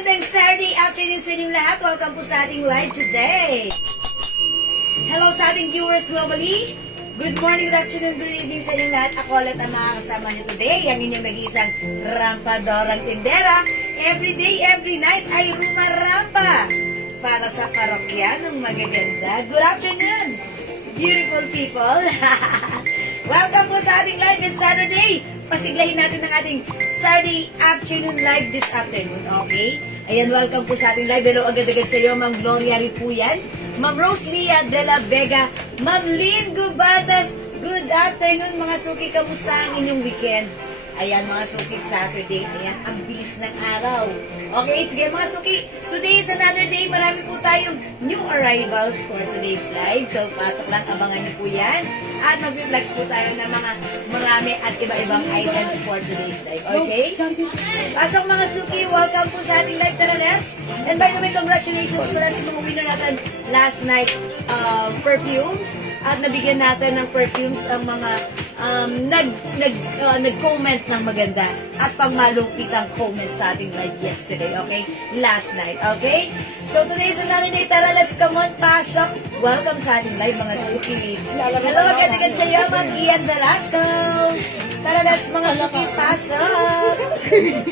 Magandang Saturday afternoon sa inyong lahat. Welcome po sa ating live today. Hello sa ating viewers globally. Good morning, good afternoon, good evening sa inyong lahat. Ako ulit ang makakasama niyo today. Ang inyong nag-iisang rampadorang tindera. Every day, every night ay rumarampa para sa parokya ng magaganda. Good afternoon, beautiful people. Welcome po sa ating live this Saturday. Pasiglahin natin ang ating Saturday afternoon live this afternoon, okay? Ayan, welcome po sa ating live. Hello agad-agad sa iyo, Ma'am Gloria Ripuyan, Ma'am Rosalia de la Vega, Ma'am Lynn Gubatas. Good afternoon mga suki, kamusta ang inyong weekend? Ayan mga suki, Saturday. Ayan, ang bilis ng araw. Okay, sige mga suki, today is another day. Marami po tayong new arrivals for today's live. So, pasok lang, abangan niyo po yan. At mag-reflex po tayo ng mga marami at iba-ibang items for today's live. Okay? Pasok mga suki, welcome po sa ating live. Tara, let's. And by the way, congratulations para sa mga winner natin last night perfumes. At nabigyan natin ng perfumes ang mga nag-comment ng maganda at pangmalupitang comment sa ating live yesterday, okay? Last night, okay? So today is another day. Tara, let's come on, pasok. Welcome sa ating live, mga suki. Hello, agad-agad sa iyo, Ma'am Ian Velasco. Tara, let's mga suki, pasok.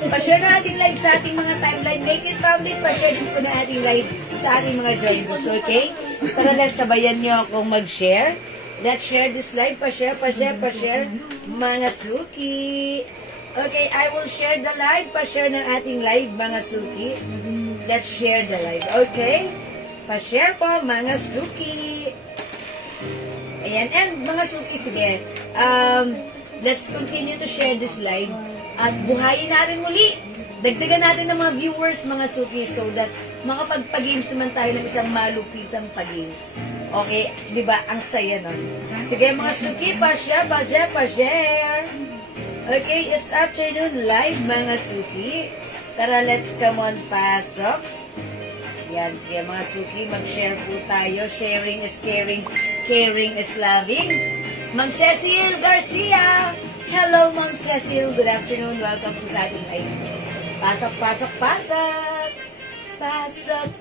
Pa-share na ating live sa ating mga timeline. Make it public, pa-share din ko na ating live sa ating mga join groups, okay? Tara, let's sabayan niyo akong mag-share. Let's share this live. Pa-share, mga suki. Okay, I will share the live. Pa-share ng ating live, mga suki. Let's share the live. Okay? Pa-share po, mga suki. Ayan. And, mga suki, sige. Let's continue to share this live. At buhayin natin muli. Dagdagan natin ng mga viewers, mga suki, so that makapagpa-games naman tayo ng isang malupitang pa-games. Okay? Di ba? Ang saya nun. Sige, mga suki, pa-share. Okay, it's afternoon live, mga suki. Tara, let's come on, pasok. Yan, sige, mga suki, mag-share po tayo. Sharing is caring, caring is loving. Ma'am Cecil Garcia. Hello, Ma'am Cecil. Good afternoon. Welcome po sa ating live. Pasok,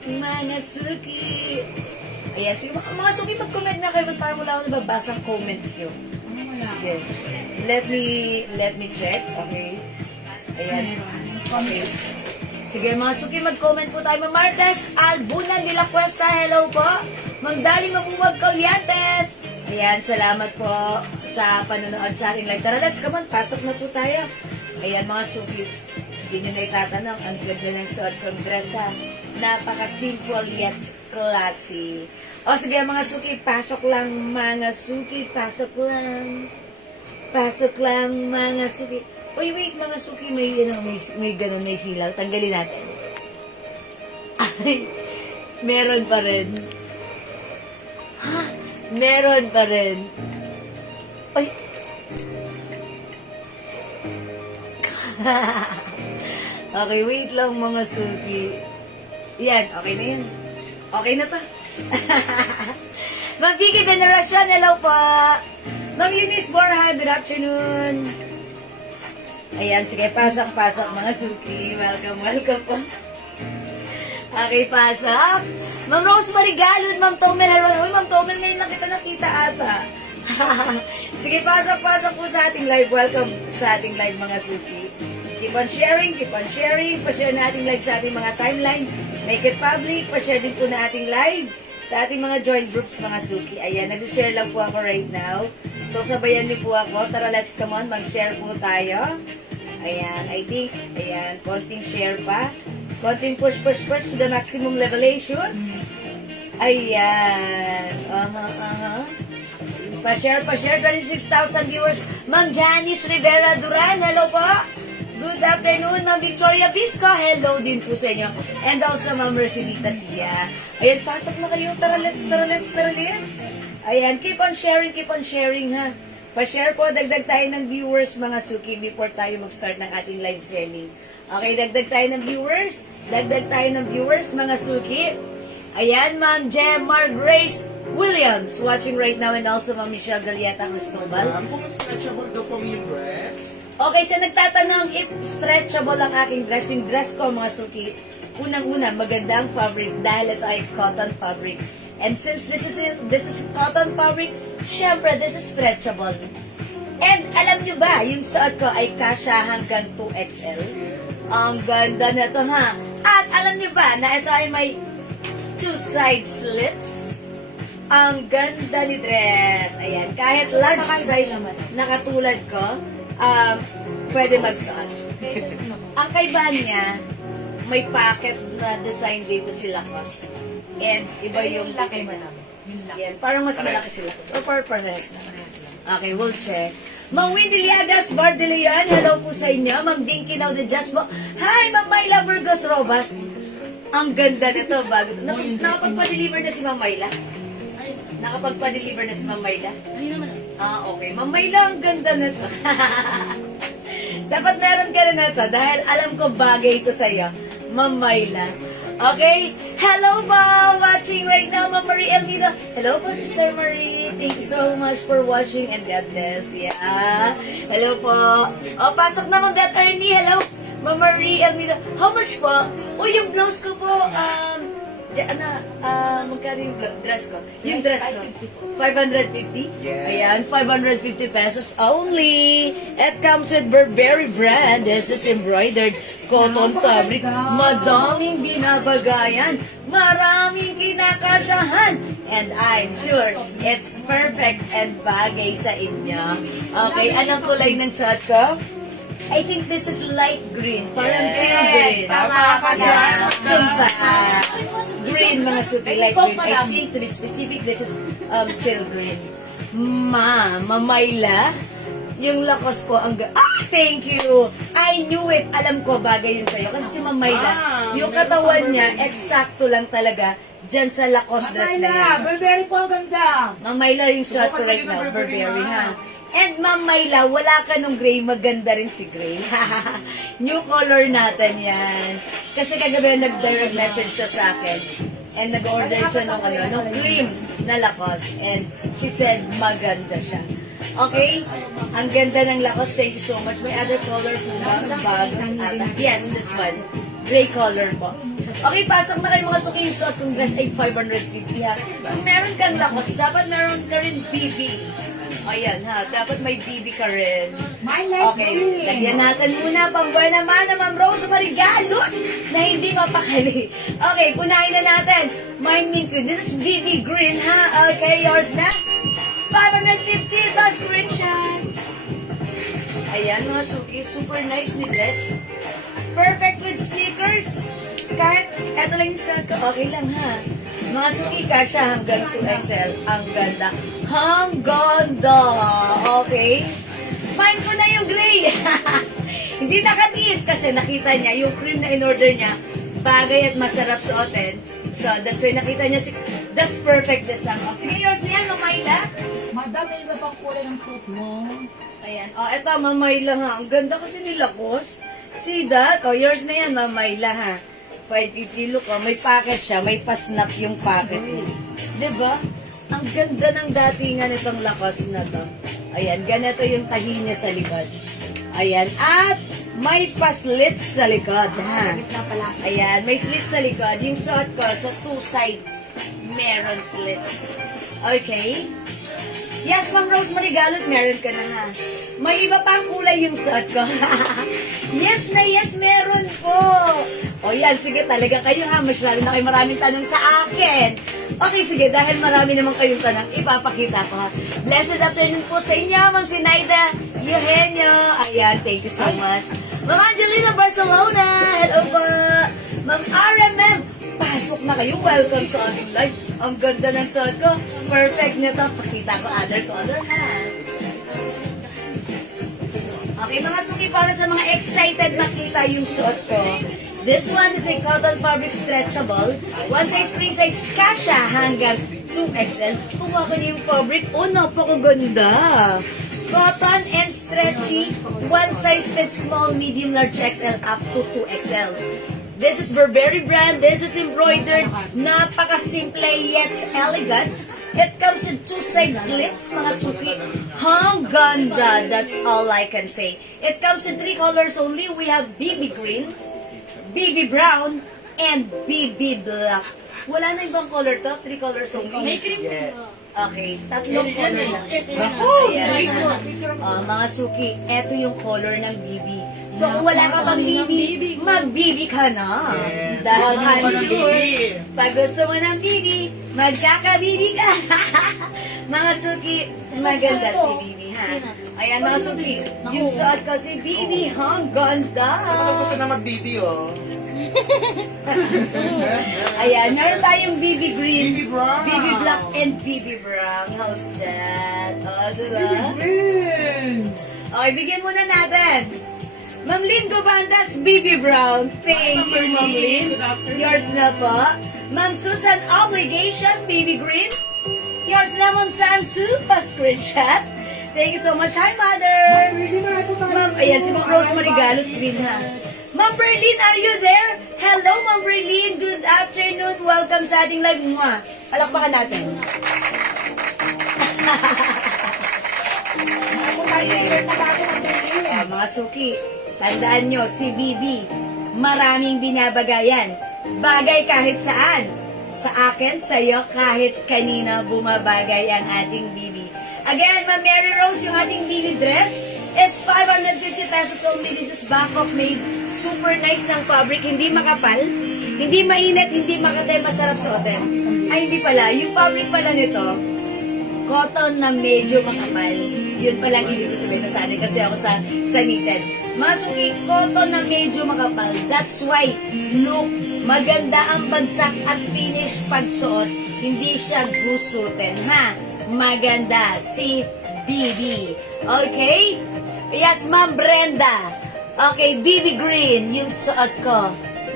mga suki. Ayan, sige, mga suki, mag-comment na kayo para wala akong nababasa ang comments nyo. Sige. Let me check. Okay. Ayan. Okay. Sige, mga suki, mag-comment po tayo. Ma'am Martes Albuna de la Cuesta, hello po. Ma'am Dali Mabuwag Colyantes. Ayan, salamat po sa panonood sa ating live. Tara, let's come on. Pasok na po tayo. Ayan, mga suki. Hindi nyo na itatanong, ang ganda ng suot kong dress, ha? Napaka-simple yet classy. O sige, mga suki, pasok lang, mga suki, pasok lang. Pasok lang, mga suki. Uy, wait, mga suki, may ganun, may silaw. Tanggalin natin. Ay, meron pa rin. Ha? Meron pa rin. Ay. Okay, wait lang mga suki. Yan, okay na yan. Okay na to. Ma'am Vicky Veneracion, hello po. Ma'am Eunice Borja, good afternoon. Ayan, sige, pasok mga suki. Welcome po. Okay, pasok. Ma'am Rosemary Galud, Ma'am Tomel, hello. Uy, Ma'am Tomel, ngayon lang kita nakita ata. Sige, pasok po sa ating live. Welcome sa ating live, mga suki. Keep on sharing. Pa-share na ating live sa ating mga timeline. Make it public. Pa-share din po na ating live sa ating mga joint groups, mga suki. Ayan, nag-share lang po ako right now. So, sabayan niyo po ako. Tara, let's come on. Mag-share po tayo. Ayan, I think, ayan, konting share pa. Konting push to the maximum levelations. Ayan. Pa-share. 26,000 viewers. Ma'am Janice Rivera Duran, hello po. Good afternoon, Ma'am Victoria Bisco. Hello din po sa inyo. And also, Ma'am Mercelita Sia. Ayan, pasok na kayo. Tara, let's. Ayan, keep on sharing, ha. Pa-share po, dagdag tayo ng viewers, mga suki, before tayo mag-start ng ating live selling. Okay, dagdag tayo ng viewers, mga suki. Ayan, Ma'am Gemma Grace Williams, watching right now, and also Ma'am Michelle Galieta Cristobal. Kung stretchable daw po yung dress? Okay, so nagtatanong if stretchable ang aking dress. Yung dress ko, mga suki, Unang-una, magandang fabric dahil ito ay cotton fabric. And since this is cotton fabric, syempre, this is stretchable. And alam nyo ba, yung suot ko ay kasya hanggang 2XL. Ang ganda na ito, ha? At alam nyo ba na ito ay may 2 side slits? Ang ganda ni dress. Ayan, kahit large size na katulad ko, pwede magsuot. Ang kaibahan niya, may pocket na design dito sila Lacoste. And iba yung laki mo lang. yan, parang mas malaki sila. O parehas na. Okay, we'll check. Ma'am Windy Liagas, Bar de Leon, hello po sa inyo. Ma'am Dinky Now the Just mo. Hi, Ma'am Myla Burgos Robas. Ang ganda nito. Bago. Nakapagpa-deliver na si Ma'am Myla? Nakapagpa-deliver na si Ma'am Myla? Okay. Ma'am Myla, ang ganda nito. Dapat meron ka na ito dahil alam ko bagay ito sa'yo. Ma'am Myla. Okay? Hello po! Watching right now, Ma'am Marie Elvida. Hello po, Sister Marie. Thank you so much for watching and God bless. Yeah. Hello po. O, pasok na, Ma'am Beth Ernie. Hello, Ma'am Marie Elvida. How much po? O, yung blouse ko po, magkano yung dress ko? Yung dress ko. 550? Yes. Ayan, 550 pesos only. It comes with Burberry brand. This is embroidered cotton fabric. Madaming binabagayan. Maraming kinakasyahan. And I'm sure it's perfect and bagay sa inyo. Okay, anong kulay ng suot ko? I think this is light green. Parang green. Tama ka dyan. Tumba. Green, mga suki, light green. I think to be specific, this is teal green. Mamayla. Yung Lacoste po, thank you! I knew it! Alam ko, bagay yun sa'yo. Kasi si Mamayla, yung katawan niya, eksakto lang talaga dyan sa Lacoste dress na yan. Burberry po ang ganda. Mamayla yung suot ko right now, Burberry, ha? And Ma'am Myla, wala ka nung gray, maganda rin si gray. New color natin yan. Kasi kagabi nag-direct message siya sa akin. And nag-order siya nung cream na Lacoste. And she said, maganda siya. Okay? Ang ganda ng Lacoste. Thank you so much. May other color po ba? Bagos ata. Yes, this one. Gray color po. Okay, pasok na kayo mga suki. Yung suot kong dress ay 550 ha. Kung meron kang Lacoste, dapat meron ka rin BB. Ayan ha, dapat may BB ka rin. Okay, lagyan natin muna pang buena mana, Ma'am Rose Marigalo na hindi mapakali. Okay, punahin na natin. Mind me, this is BB green ha. Okay, yours na. 550 plus screenshot. Ayan mga suki, super nice ni dress. Perfect with sneakers. Kahit, eto lang yung set ko, okay lang ha. Mga suki ka siya hanggang 2XL. Ang ganda. Ang ganda. Okay? Mine ko na yung gray. Hindi nakatiis kasi nakita niya yung cream na in-order niya. Bagay at masarap suotin. So, that's why nakita niya that's perfect this time. O, sige, yours na yan, Mamayla. Madam, may iba pang kulay ng suit mo. Ayan. O, eto, Mamayla ha. Ang ganda kasi ni Lacoste. See that? O, yours na yan, Mamayla ha. 550 look, oh, may packet siya, may pasnap yung packet eh. Diba? Ang ganda ng datingan nitong Lacoste na to. Ayan, ganito yung tahi niya sa likod. Ayan, at may pa-slits sa likod, ha? Ayan, may slits sa likod. Yung suot ko, sa 2 sides, meron slits. Okay? Yes, Ma'am Rosemary Galot, meron ka na, ha? May iba pang kulay yung suot ko. Yes na yes, meron po. O yan, sige talaga kayo ha. Masyado na kayo maraming tanong sa akin. Okay, sige, dahil marami naman kayong tanong, ipapakita ko ha. Blessed afternoon po sa inyo, Ma'am Sinaida Eugenio. Ayan, thank you so much. Ma'am Angelina Barcelona, hello po. Ma'am RMM, pasok na kayo. Welcome sa ating live. Ang ganda ng suot ko. Perfect nito. Pakita ko other color ha. Okay, mga suki, para sa mga excited makita yung suot ko. This one is a cotton fabric stretchable. One size, free size, kasha hanggang 2XL. Kumuha ko niyo yung fabric. Oh, napakaganda. Cotton and stretchy. One size fits small, medium, large XL up to 2XL. This is Burberry brand. This is embroidered. Napaka-simple yet elegant. It comes with 2 side slits, mga suki. Ang ganda. That's all I can say. It comes with 3 colors only. We have BB green, BB brown, and BB Black. Wala na ibang color to? 3 colors only? May cream Yeah. Okay, tatlong color lang. Naku! Ayan, mga suki, eto yung color ng BB. So, kung wala ka pang BB, mag-BB ka na. Yes. Dahil Gusto mo honey mag-BB? sure, pag gusto mo ng BB, magkaka-BB ka. Mga suki, maganda si BB, ha? Ayan, mga suki, yung suot ko si BB, ang ganda. Ako gusto na mag-BB, oh. Ayan, meron tayong BB Green, BB Brown. BB Black, and BB Brown. How's that? Oh, diba? Okay, bigyan muna natin. Ma'am Lynn Gobandas, BB Brown. Thank you, Ma'am Lynn. Good afternoon. Yours na po. Ma'am Susan Obligation, BB Green. Yours na, Ma'am Sansu, pa-screenshot. Thank you so much. Hi, Mother. Ma'am, ayan, si Ma'am Rosemary Galot Green, ha. Ma'am Berlin, are you there? Hello, Ma'am Berlin. Good afternoon. Welcome sa ating live. Mwah. Palakpakan natin. Mga suki, tandaan nyo, si Bibi, maraming binabagayan. Bagay kahit saan. Sa akin, sa'yo, kahit kanina bumabagay ang ating Bibi. Again, Ma'am Mary Rose, yung ating Bibi dress is 550 pesos only. This is Bangkok made. Super nice ng fabric, hindi makapal, hindi mainit, hindi makatay, masarap suotin. Ay, hindi pala. Yung fabric pala nito, cotton na medyo makapal. Yun palang ibig ko sabihin na sana kasi ako sa knitted. Masuki, cotton na medyo makapal. That's why, look, maganda ang bagsak at finish pagsuot. Hindi siya gusutin, ha? Maganda si BB. Okay? Yes, Ma'am Brenda. Okay, BB Green, yung suot ko.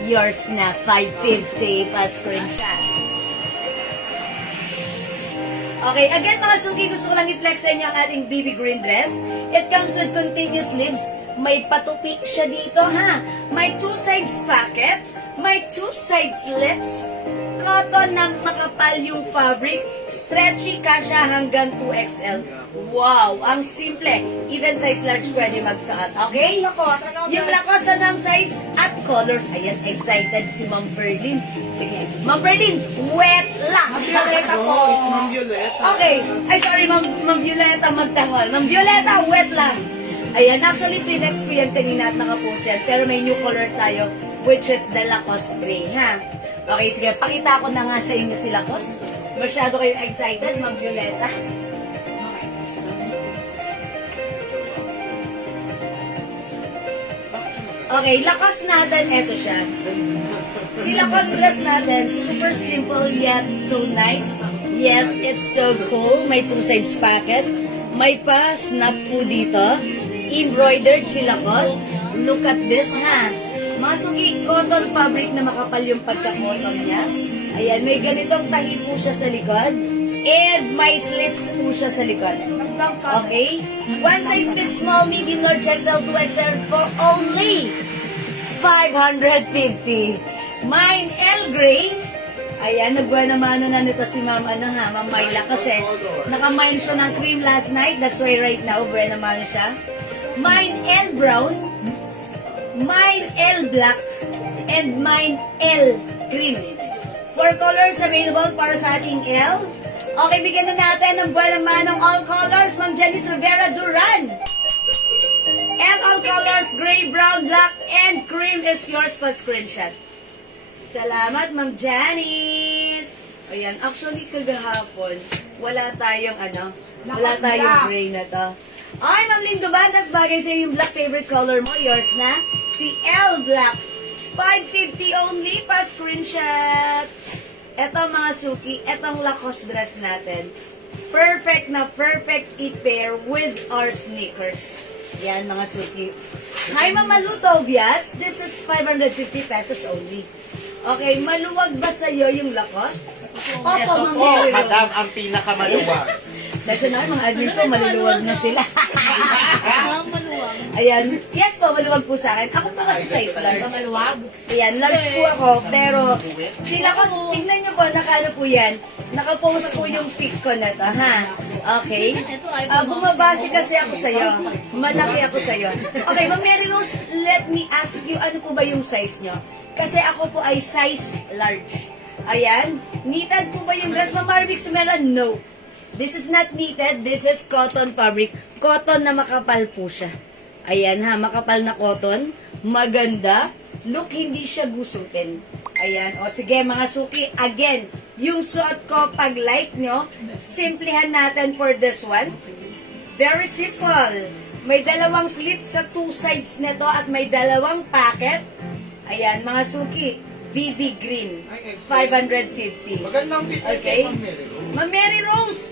Yours na, 550 pa screenshot. Okay, again mga suki, gusto ko lang i-flex sa inyo ang ating BB Green dress. It comes with continuous sleeves. May patupik siya dito, ha? May 2 sides pocket, may 2 side slits, cotton na makapal yung fabric, stretchy kasha hanggang 2XL. Wow, ang simple. Even size large pwede magsuot, okay? Yung lakos ng size at colors. Ayan, excited si Ma'am Berlin. Sige, Ma'am Berlin, wet lang. Violeta po. Oh, it's Ma'am Violeta. Okay. Ay, sorry, Ma'am Violeta magtangol. Ma'am Violeta, wet lang. Ayan, actually, pinex ko yan kanina at nakapost yan. Pero may new color tayo, which is the Lacoste Gray, ha? Okay, sige. Pakita ko na nga sa inyo si Lacoste. Masyado kayo excited, Ma'am Violeta. Okay, Lacoste natin, eto siya. Si Lacoste dress natin, super simple yet so nice. Yet it's so cool. May 2 sides pocket. May pa snap po dito. Embroidered si Lacoste. Look at this, ha. Masuki, cotton fabric na makapal yung pagka-cotton niya. Ayan, may ganitong tahi po siya sa likod. And may slits po siya sa likod. Okay? 1 size fits small, medium, large, XL, 2XL for only 550. Mine L Gray. Ayan, nagbuena-mano na nito si Ma'am Ma'am Myla kasi naka-mine siya ng cream last night. That's why right now, buena-mano siya. Mine L Brown, Mine L Black, and Mine L Cream. 4 colors available para sa ating L. Okay, bigyan na natin ng buena-manong all colors, Ma'am Jenny Rivera Duran. And all colors, gray, brown, black, and cream is yours pa screenshot. Salamat, Ma'am Janice! Ayan, actually, kagahapon, wala tayong gray na to. Ay, Ma'am Lindo Bandas, bagay sa yung black favorite color mo, yours na. Si L Black, 550 only pa screenshot. Eto mga suki, etong Lacoste dress natin. Perfect na perfect i-pair with our sneakers. Yan mga suki. Hi Mama Lutovias, this is 550 pesos only. Okay, maluwag ba sa'yo yung Lacoste? Opo, Ito Ma'am po, Mary madam, Rose. ang pinakamaluwag. Sabi na, mga admin ko, maluluwag na sila. Ayan. Yes po, maluwag po sa akin. Ako po kasi size large. Maluwag. Ayan, large po ako, pero sila ko, tignan nyo po, nakano po yan, nakapost po yung pic ko na to, ha? Okay? Bumabase kasi ako sa'yo. Malaki ako sa'yo. Okay, Ma'am Mary Rose, let me ask you, ano po ba yung size nyo? Kasi ako po ay size large. Ayan. Knitted po ba yung dress? Ma'am Marvick Sumera? No. This is not knitted. This is cotton fabric. Cotton na makapal po siya. Ayan ha, makapal na cotton. Maganda. Look, hindi siya gusutin. Ayan. O sige, mga suki. Again, yung suot ko, pag like nyo, simplihan natin for this one. Very simple. May dalawang slits sa two sides nito at may dalawang pocket. Ayan, mga suki. BB Green. 550. Magandang fit Okay. Ma'am Mary Rose. Ma'am Mary Rose,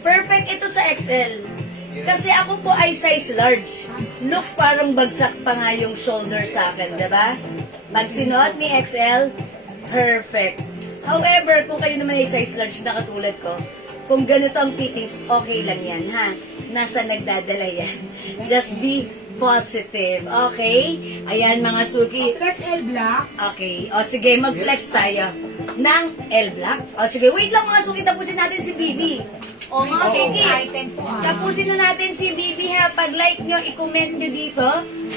perfect ito sa XL. Kasi ako po ay size large. Look, parang bagsak pa nga yung shoulder sa akin, diba? Pag sinuot ni XL, perfect. However, kung kayo naman ay size large na katulad ko, kung ganito ang fittings, okay lang yan, ha? Nasa nagdadala yan. Just be positive, okay? Ayan, mga suki. Flex L black. Okay. O sige, mag-flex tayo ng L-Black. O sige, wait lang mga suki, tapusin natin si Bibi. O mga suki, Item po tapusin na natin si Bibi ha. Pag like nyo, i-comment nyo dito.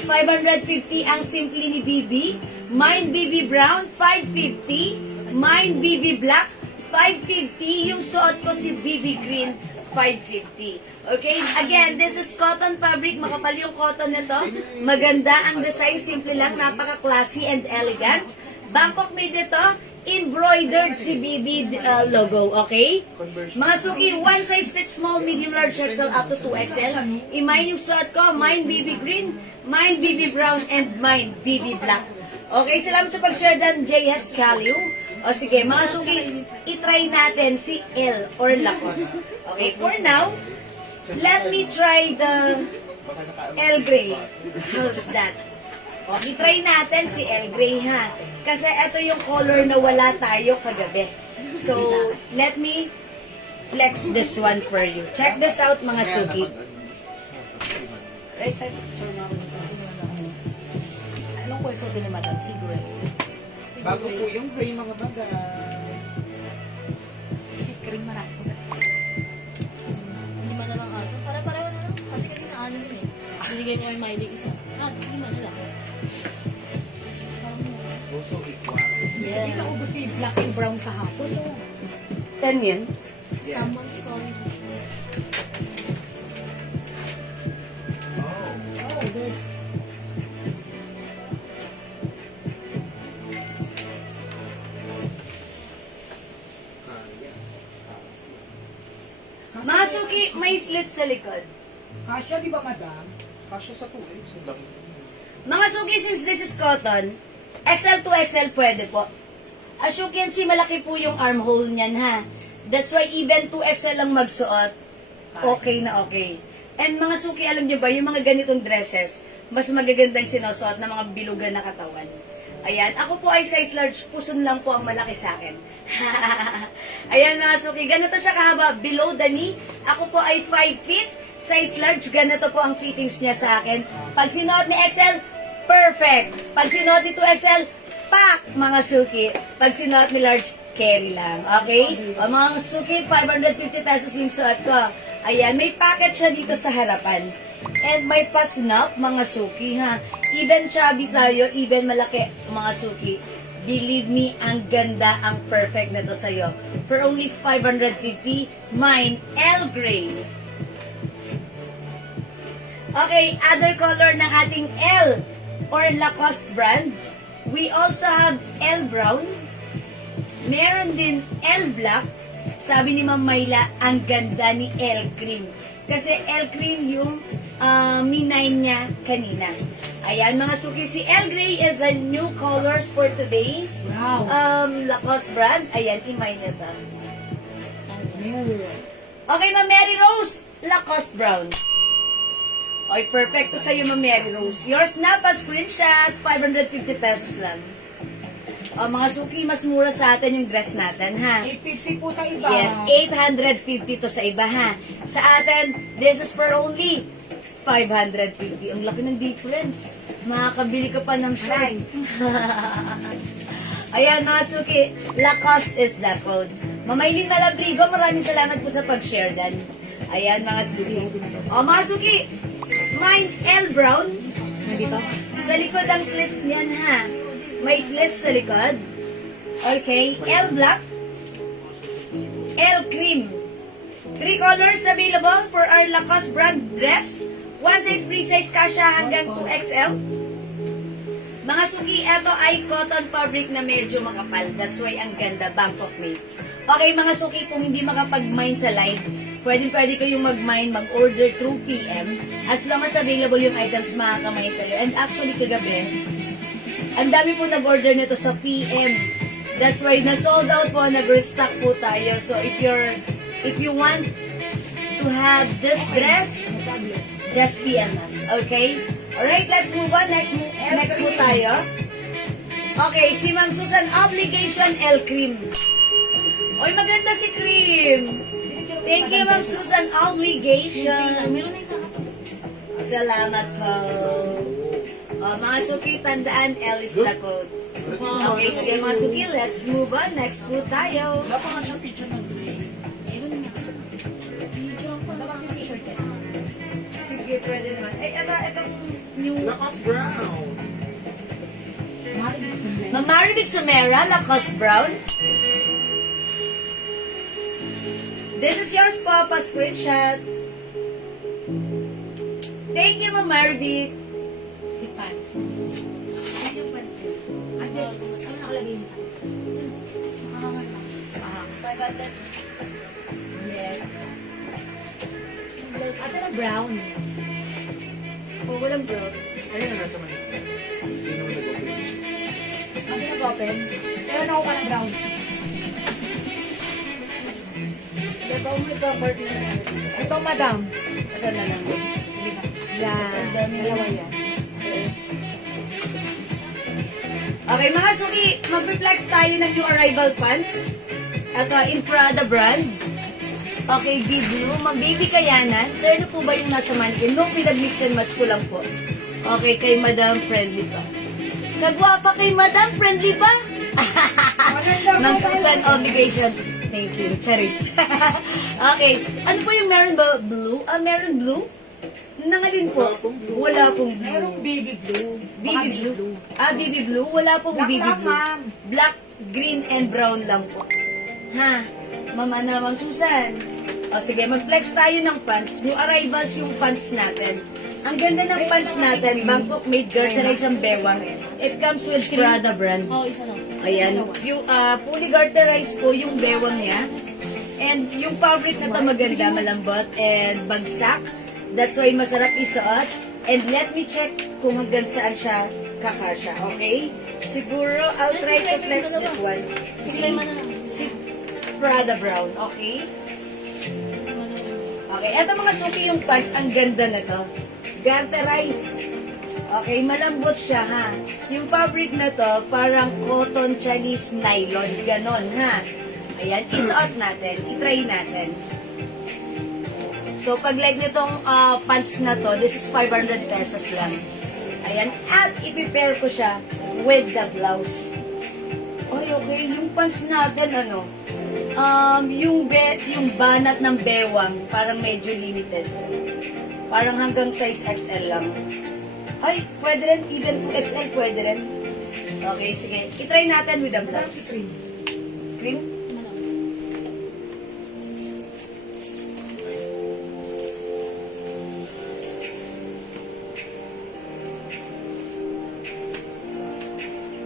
550 ang simple ni Bibi. Mine Bibi Brown, 550. Mine Bibi Black, 550. Yung suot ko si Bibi Green, 550. Okay? Again, this is cotton fabric. Makapal yung cotton nito. Maganda ang design. Simple lang. Napaka-classy and elegant. Bangkok made ito. Embroidered si BB logo. Okay? Mga suki, one size fits small, medium, large, XL, up to 2XL. I-mine yung suot ko. Mine BB Green, mine BB Brown, and mine BB Black. Okay? Salamat sa pag-share dan, JS Calio. O sige, mga suki, itry natin si L or Lacoste. Okay, for now, let me try the L Grey. How's that? O, itry natin si L Grey ha. Kasi ito yung color na wala tayo kagabi. So, let me flex this one for you. Check this out mga suki. Anong pwesto din ni Madam? Siguro. Bago po yung gray mga baga. Si Cream marami ko kasi. Lima na lang ata. Para-pareho na lang. Kasi kanina ano yun eh. Binigay ni Armiley isa. Lima na lang. Also equal. Yeah. Hindi naubos si black and brown kahapon. Oh. 10 yan. Yeah. Someone's calling. Oh. Oh, there's... Mga suki, may slit sa likod. Kasya, di ba, Madam? Kasya sa 2 so lang. Mga suki, since this is cotton, XL to XL pwede po. As you can see, malaki po yung armhole niyan ha. That's why even 2XL lang magsuot, okay na okay. And mga suki, alam niyo ba, yung mga ganitong dresses, mas magagandang sinusuot ng mga bilugan na katawan. Ayan, ako po ay size large, puson lang po ang malaki sa akin. Ayan mga suki, ganito siya kahaba, below the knee. Ako po ay 5 feet, size large, ganito po ang fittings niya sa akin. Pag sinuot ni XL, perfect. Pag sinuot ni 2XL, pak, mga suki. Pag sinuot ni large, carry lang. Okay? O mga suki, 550 pesos yung suot ko. Ayan, may packet siya dito sa harapan. And may pasnap, mga suki, ha. Even chubby tayo, even malaki, mga suki. Believe me, ang ganda, ang perfect na to sa'yo. For only 550, mine, L Grey. Okay, other color ng ating L or Lacoste brand. We also have L Brown. Meron din L Black. Sabi ni Ma'am Mayla, ang ganda ni L Cream. Kasi L Cream yung minay niya kanina. Ayan mga suki, si L Grey is a new colors for today's Wow. Lacoste brand. Ayan, imay niya ta. Mary. Okay, Ma'am Mary Rose, Lacoste Brown. Okay, perfecto sa iyo, Ma'am Mary Rose. Yours na pa, screenshot, 550 pesos lang. O, mga suki, mas mura sa atin yung dress natin, ha? 850 po sa iba. Yes, 850 to sa iba, ha? Sa atin, this is for only 550. Ang laki ng difference. Makakabili ka pa ng shirt. Ayan, mga suki, Lacoste is the code. Mamaylin Malabrigo, maraming salamat po sa pag-share dan. Ayan mga suki. O mga suki, mine L Brown. Nandito? Sa likod ang slits niyan ha. May slits sa likod. Okay, L Black. L Cream. 3 colors available for our Lacoste brand dress. 1 size free size kasha hanggang 2XL. Mga suki, eto ay cotton fabric na medyo makapal. That's why ang ganda, Bangkok made. Okay, mga suki, kung hindi makapag-mine sa live, pwede kayong mag-mine, mag-order through PM. As long as available yung items, makakamine kayo. And actually, kagabi, ang dami po nag-order nito sa PM. That's why na-sold out po, nag-restock po tayo. So, if you want to have this dress, just PM us. Okay? Alright, let's move on. Next po tayo. Okay, si Ma'am Susan, Obligation L Cream. Oy, maganda si Cream. Thank you, Ma'am Susan, Obligation. Meron na ito. Salamat po. O, mga suki, tandaan, L is the code. Okay, sige mga suki, let's move on. Next po tayo. Wala pa nga siyang picture ng green. Meron na. Medyo ang panawang yung t-shirt yan. Sige, pwede naman. Ay, ito yung... Lacoste Brown. Ma'am Marivic Sumera, Lacoste Brown. This is yours po, pa-screenshot. Thank you, Ma'am Marivic. Si Pants. Ano yung pants ko? Ano nakalagay yung pants? Yes. Ate na brown. Oh, walang brown. Ayun na nasa Manila. Sino na nag-open? Ano na open? Pero na ako ka na brown. Ito, may cover na naman. Ito, madam. Ito na lang. Yan. Ang dami Dalawa naman. yan. Okay, mga suki, mag-reflex tayo ng new arrival pants. Ito, in Prada brand. Okay, B-Blue. Mag-baby kayanan. Turn po ba yung nasa mannequin? No, pinag-mix and match ko lang po. Okay, kay Madam Friendly pa. Kagwapa kay Madam Friendly pa? Ng Susan Obligation. Thank you. Charis. Okay. Ano po yung meron ba? Blue? Meron blue? Nangalin po. Wala pong blue. Merong baby blue. Baby blue. Baby blue. Wala pong Black baby lang, blue. ma'am. Black, green, and brown lang po. Ha? Mama na, Ma'am Susan. O sige, mag-flex tayo ng pants. New arrivals yung pants natin. Ang ganda ng pants natin. Bangkok made garterized ang bewang. It comes with Prada brand. Oo, isa lang. Ayan. Yung fully garterized po yung bewang niya. And yung fabric na to maganda, malambot, and bagsak. That's why masarap isuot. And let me check kung hanggang saan siya kakasya. Okay? Siguro, I'll try to flex this one. Si Prada brown. Okay? Okay. Eto mga suki yung pants. Ang ganda na to. Garterized. Okay, malambot siya ha. Yung fabric na to, parang cotton Chinese nylon. Ganon ha. Ayan, isuot natin. I-try natin. So, pag like nitong pants na to, this is 500 pesos lang. Ayan, at i-prepare ko siya with the blouse. Ay, okay. Yung pants natin, ano, yung banat ng bewang, parang medyo limited. Parang hanggang size XL lang. Ay, pwede rin. Even 2XL pwede rin. Okay, sige. I-try natin with the blouse. Cream?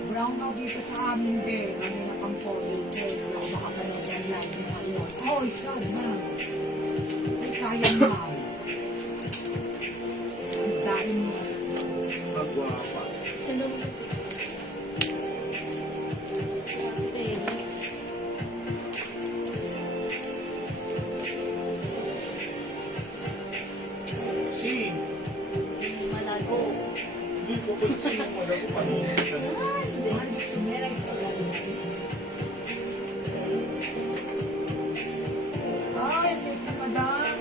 Brown daw dito sa amin din. Ano na pang polo din. Wala ko baka panood yan lang yung ngayon. Oh, ikaw, ma'am. Ay, sayang, ma'am. Ang dahil mo. Magwapa. Si. Malago. Hindi ko pa sa yung wala ko paano. Ay, sexy, madam.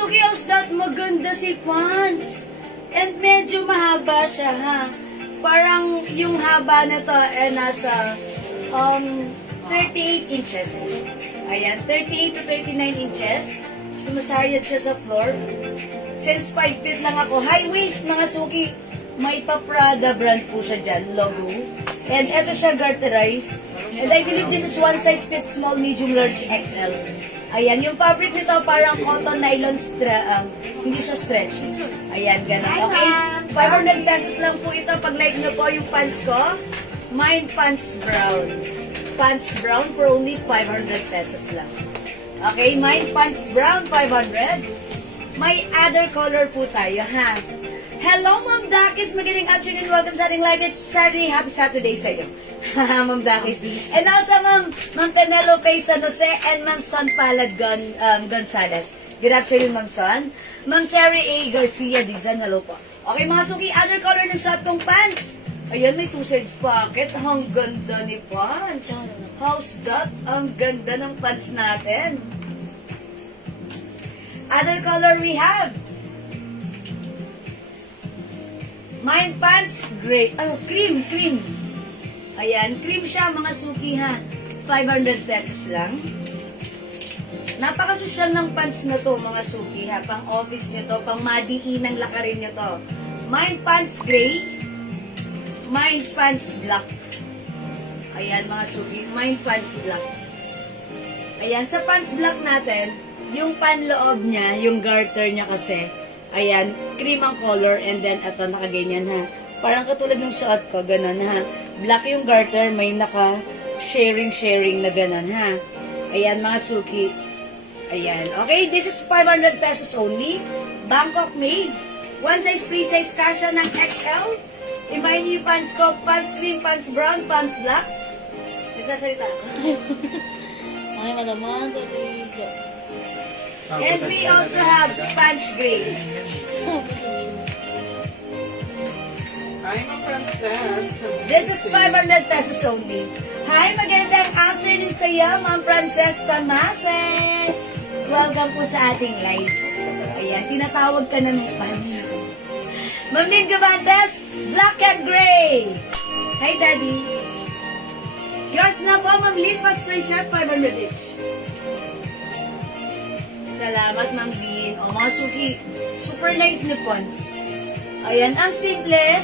suki, that maganda si pants. And medyo mahaba siya, ha? Parang yung haba nito ay nasa 38 inches. Ayan, 38 to 39 inches. Sumasayad siya sa floor. Since 5 feet lang ako, high waist mga suki. May pa-Prada brand po siya dyan, logo. And eto siya garterized. And I believe this is one size fits small, medium, large, XL. Ayan, yung fabric nito parang cotton nylon hindi siya stretchy. Ayan, ganun. Okay, 500 pesos lang po ito. Pag like nyo po yung pants ko, mine pants brown. Pants brown for only 500 pesos lang. Okay, mine pants brown, 500. May other color po tayo, ha? Hello, Ma'am Dakis. Magandang afternoon. Welcome sa ating live. It's Saturday. Happy Saturday sa iyo. Ma'am Dakis. And also, Ma'am Penelope San Jose and Ma'am Son Palad Gonzalez. Good afternoon, Ma'am Son. Ma'am Cherry A. Garcia Dizon. Hello po. Okay, mga suki. Other color ng suot kong pants. Ayan, may two sides pocket. Ang ganda ni pants. How's that? Ang ganda ng pants natin. Other color we have. Mine pants, gray. Cream. Ayan, cream siya mga suki, ha. 500 pesos lang. Napakasosyal ng pants na to mga suki, ha. Pang office nyo to, pang madiinang lakarin nyo to. Mine pants gray. Mine pants black. Ayan mga suki, mine pants black. Ayan, sa pants black natin, yung panloob niya, yung garter niya kasi, ayan, cream ang color and then ito nakaganyan, ha. Parang katulad ng suot ko, ganun, ha. Black yung garter, may naka-sharing na ganun, ha. Ayan, mga suki. Ayan. Okay, this is 500 pesos only. Bangkok made. One size, free size, kasha ng XL. Ibahin niyo yung pants ko. Pants cream, pants brown, pants black. Nagsasalita ako. Okay, madam. 1, 2, 3, go. And we also have pants gray. Hi, Ma'am Frances. This is 500 pesos only. Hi, magandang afternoon sa iyo, Ma'am Frances Tamase. Welcome po sa ating live. Ayan, tinatawag ka na ng fans. Ma'am Lynn Gavantes, black and gray. Hi, Daddy. Yours na po, Ma'am Lynn, pa screenshot, 500 each. Salamat, Ma'am Lynn. O, mga suki, super nice ni Pons. Ayan, ang simple,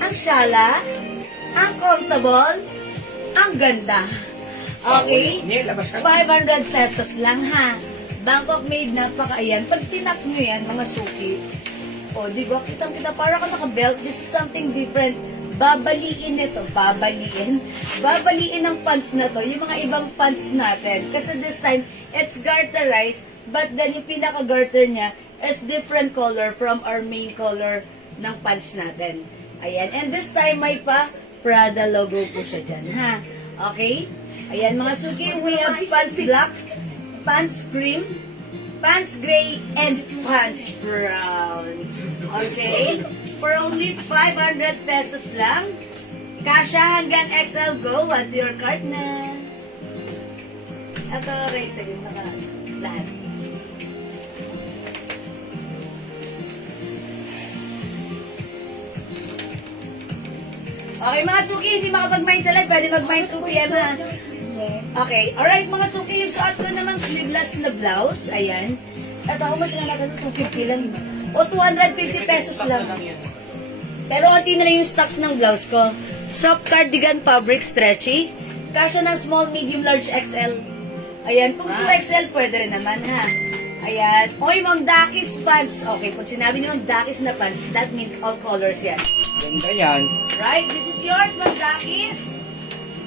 ang syala, ang comfortable, ang ganda. Okay? 500 pesos lang, ha? Bangkok made, napaka, ayan. Pag tinak nyo yan, mga suki, o, di ba, kitang-kita, para ka naka-belt, this is something different. Babaliin nito, babaliin ang pants na to, yung mga ibang pants natin. Kasi this time, it's garterized, but then yung pinaka-garter niya is different color from our main color ng pants natin. Ayan, and this time may pa Prada logo po siya dyan, ha? Okay? Ayan, mga suki, we have pants black, pants cream, pants gray, and pants brown. Okay? For only 500 pesos lang. Kasha hanggang XL, go. Add your card na. Ito, Reza, yung lahat. Okay, mga suki, hindi makapag-mind sa live. Pwede mag-mind 2 p.m. ha. Okay, alright mga suki, yung suot ko namang sleeveless na blouse. Ayan. At ako mas natin 250 lang. O 250 pesos lang. Pero onti na lang yung stocks ng blouse ko. Soft cardigan fabric stretchy. Kasya ng small, medium, large, XL. Ayan, kung 2XL pwede rin naman ha. Ayan. Oy, Ma'am Dakis pants. Okay, pag sinabi niyo Ma'am Dakis na pants, that means all colors yan. Ganda yan. Right, this is yours, Ma'am Dakis.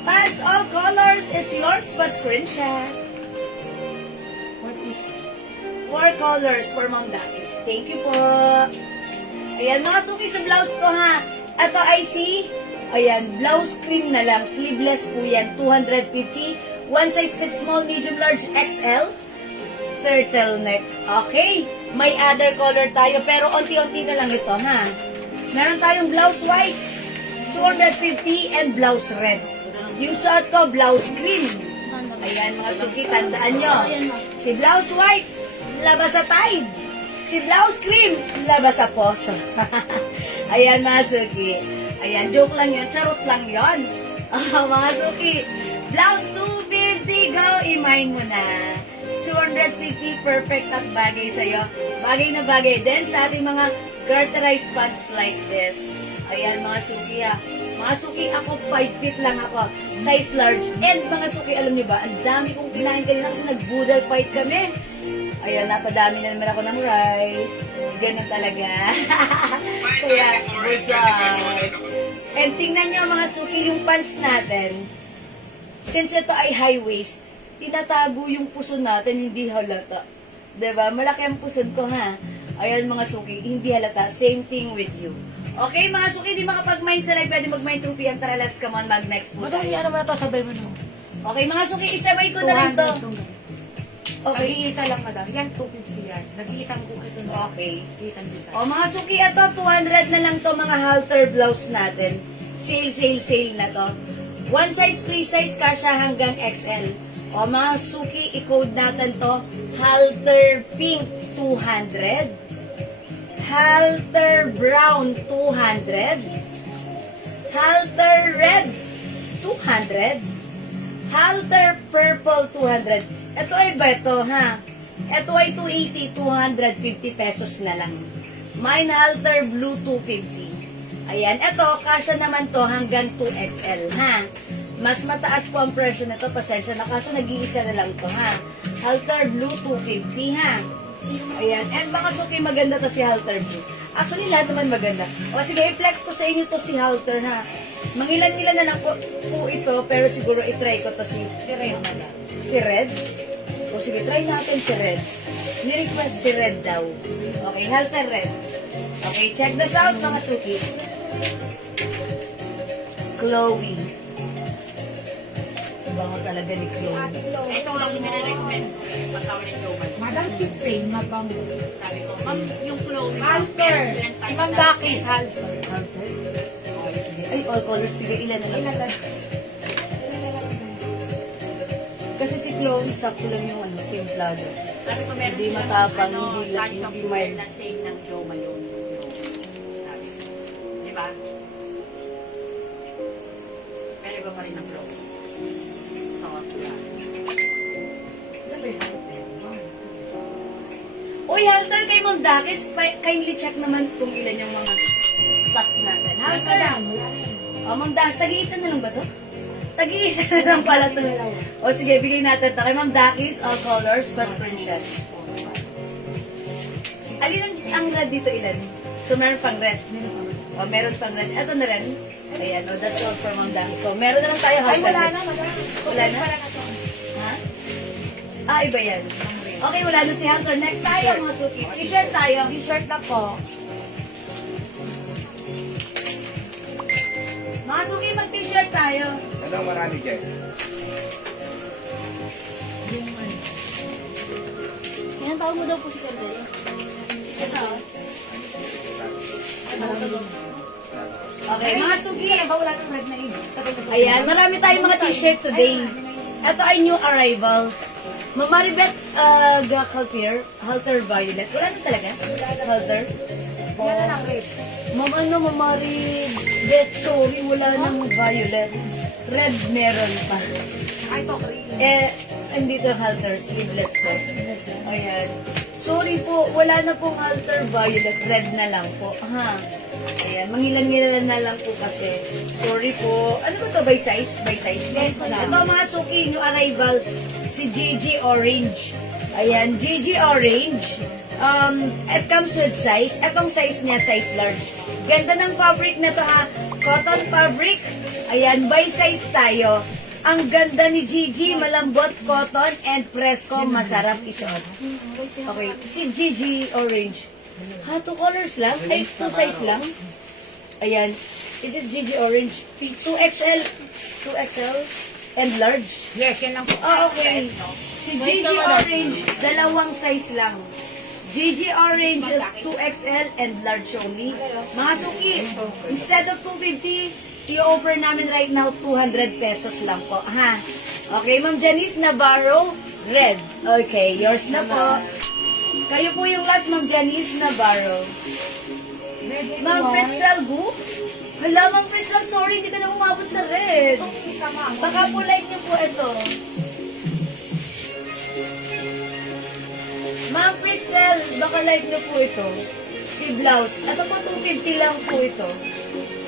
Pants, all colors is yours pa screenshot. What is 4 colors for Ma'am Dakis. Thank you po. Ayan, mga suki sa blouse ko ha. Ito ay si, ayan, blouse cream na lang. Sleeveless po yan, 250. One size fits small, medium, large, XL. Turtleneck. Okay, may other color tayo, pero onti-onti na lang ito ha. Meron tayong blouse white, 250, and blouse red. Yung suot ko, blouse cream. Ayan, mga suki, tandaan nyo. Si blouse white, labas sa Tide. Si Blouse Cream, labas sa poso. Ayan, mga Suki. Ayan, joke lang yun. Charot lang yun. Mga Suki. Blouse 250, go! I-mine mo na. 250, perfect at bagay sa'yo. Bagay na bagay din sa ating mga garterized pants like this. Ayan, mga Suki ha. Mga Suki, ako 5 feet lang ako. Size large. And mga Suki, alam niyo ba, ang dami kong kinain kanina kasi nag-boodle fight kami. Ayan, napadami na naman ako ng rice. Ganun talaga. Kaya, busog. And tingnan nyo mga Suki, yung pants natin. Since ito ay high waist, tinatago yung puso natin, hindi halata. Diba? Malaki ang puson ko ha. Ayan mga Suki, hindi halata. Same thing with you. Okay mga Suki, di makapag-mind sa live, pwede mag-mind 2 p.m. Tara, let's come on, mag-next po Madali, tayo. ano mo na to, sabay mo na. Okay mga Suki, isabay ko na lang to. Okay. Nag-iisa lang madam. Yan, 250 yan. Nag-iisang cook ito na. Okay. Isang design. O mga Suki, ito 200 na lang to mga halter blouse natin. Sale, sale, sale na to. One size, free size, kasha hanggang XL. O mga Suki, i-code natin to. Halter pink, 200. Halter brown, 200. Halter red, 200. Halter purple, 200. Ito ay beto, ha? Ito ay 280, 250 pesos na lang. Mine halter blue, 250. Ayan, ito, kasya naman to hanggang 2XL, ha? Mas mataas po ang presyo nito, pasensya na, kaso nag-iisa na lang to, ha? Halter blue, 250, ha? Ayan, and mga Suki, maganda to si halter blue. Actually, lahat naman maganda. O sige, i-flex ko sa inyo to si halter, ha? Mangilan-ilan na lang po ito, pero siguro i-try ko to si Red madam. si Red. O sige, try natin si Red. Ni-request si Red daw. Okay, halter Red. Okay, check this out mga Suki. Chloe. Bango talaga ni Chloe. Ito lang yung nire-recommend ko. Pasawa ni Joman. Madam, si Pain, mabango. Sabi ko, ma'am, yung Chloe. Halter. Si Ma'am Dakis, halter. Halter? Ay, all colors. Bigay ilan na lang. Ilan lang. Kasi si Chloe, sakto lang yung ano, templado. Sabi ko, meron Hindi silang, matapang, ano, hindi lunch of hindi wear mild. na same ng Joma yun. Sabi ko. Di ba? Pero iba pa rin ang Chloe. Sauce yan. Uy, halter kay Ma'am Dakis, kindly check naman kung ilan yung mga stocks natin. Halter! O, Ma'am Dakis, tag-iisa na lang ba to? Tag-iisa na lang pala to. O, sige, bigay natin to. Kay Ma'am Dakis, all colors, plus screenshot. Alin ang red dito, ilan? So, meron pang red. O, meron pang red. Ito na rin. Ayan, o, that's all for Ma'am Dakis. So, meron na lang tayo halter. Ay, wala na, madam. Wala na? Ha? Ah, iba yan. Okay, wala na si Hunter. Next tayo, mga Suki. T-shirt tayo. T-shirt na po. Mga Suki, mag-t-shirt tayo. Anong marami dyan? Yan, tawag mo daw po si Candela. Ito. Okay, mga Suki. Wala nang red na iba. Ayan, marami tayong mga t-shirt today. Ito ay new arrivals. Mamaribet Gacalpier, Halter Violet. Wala na talaga? Halter? Wala na lang red. Mamaribet, sorry, wala nang violet. Red meron pa. Ay, ito, green. Andito halter, sleeveless po. Ayan. Sorry po, wala na pong halter violet. Red na lang po. Ha? Ayan, mangilan-ngilan na lang po kasi. Sorry po. Ano ba to? By size? By size? Yes, madam. Ito mga Suki, new arrivals. Si GG Orange. Ayan, GG Orange. It comes with size. Etong size niya, size large. Ganda ng fabric na to ha. Cotton fabric. Ayan, by size tayo. Ang ganda ni Gigi, malambot, cotton, and presko, masarap isuot. Okay, si Gigi Orange. Ha, 2 colors lang? Ay, 2 size lang? Ayan. Is it Gigi Orange? 2XL. 2XL and large? Yes, yan lang po. Ah, okay. Si Gigi Orange, dalawang size lang. Gigi Orange is 2XL and large only. Mga Suki, instead of 250, i-offer namin right now 200 pesos lang po. Ha? Okay, Ma'am Janice Navarro, red. Okay, yours na po. Kayo po yung last, Ma'am Janice Navarro. Ready to Ma'am wear? Pretzel Gu? Hala, Ma'am Pretzel, sorry, hindi ka na umabot sa red. Tama. Baka po like niyo po ito. Ma'am Pretzel, baka like niyo po ito. Si blouse. Ito po 250 lang po ito.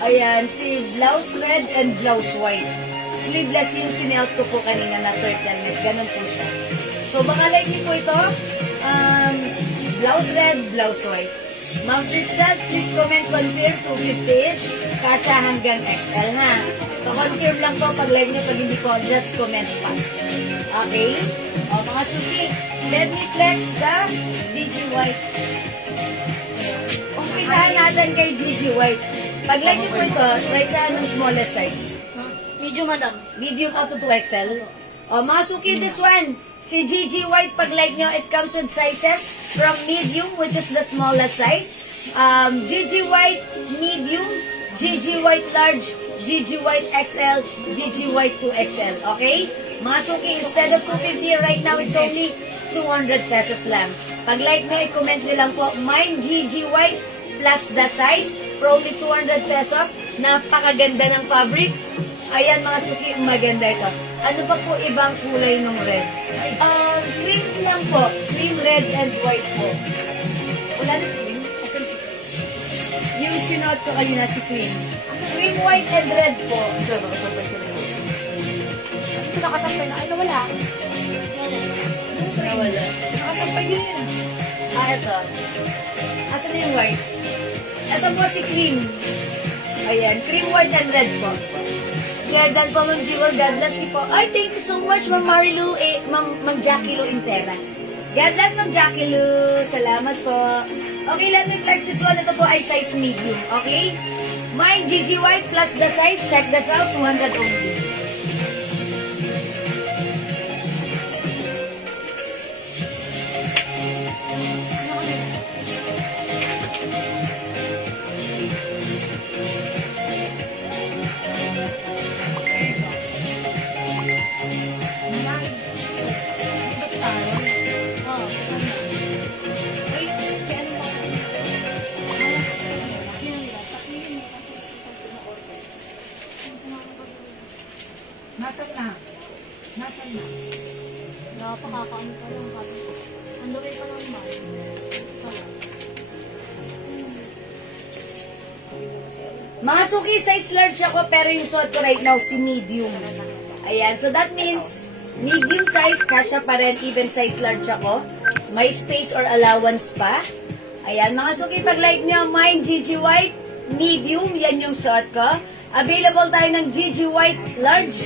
Ayan, si blouse red and blouse white. Sleeveless yung sineout ko po kanina na turtleneck. Ganun po siya. So, baka like niyo po ito. Blouse red, blouse white. Ma'am Pretzel, please comment confirm 250-ish. Kacha hanggang XL na. So, confirm lang po pag like niyo. Pag hindi po, just comment pass. Okay? O, mga suki, let me flex the DG White. Umpisahan natin kay Gigi White. Pag like niyo po ito, try sa anong smallest size. Ha? Medium, madam. Medium up to 2XL. O, mga suki, this one. Si Gigi White, pag like nyo, it comes with sizes from medium, which is the smallest size. Gigi White medium, Gigi White large, Gigi White XL, Gigi White 2XL. Okay? Mga suki, instead of 250 right now, it's only 200 pesos lang. Pag like nyo, i-comment nyo lang po, mine Gigi White plus the size for only 200 pesos. Napakaganda ng fabric. Ayan mga suki, maganda ito. Ano pa po ibang kulay ng red? Cream lang po. Cream, red, and white po. Wala na si cream? Asan si cream? Yung sinuot ko kanina si cream. Cream, white, and red po. Ito nakatampay na. Ay, nawala. Nawala. Nakatampay din yan. Ito. Asan na yung white? Ito po si cream. Ayan, cream, white, and red po. Jordan po, Ma'am Jewel. God bless you po. Ay, thank you so much, Ma'am Marilu, Ma'am Jackie Lu Intera. God bless, Ma'am Jackie Lu. Salamat po. Okay, let me flex this one. Ito po ay size medium. Okay? Mine, Gigi White plus the size. Check this out. 200 only. Oo. Nasaan na? Nasaan na? Napakakaano pa lang. Ang laki pa lang man. Wala. Mga suki, size large ako, pero yung suot ko right now, si medium. Ayan, so that means, medium size, kasya pa rin, even size large ako. May space or allowance pa. Ayan, mga suki, pag like nyo, mine, Gigi White, medium, yan yung suot ko. Available tayo ng Gigi White large,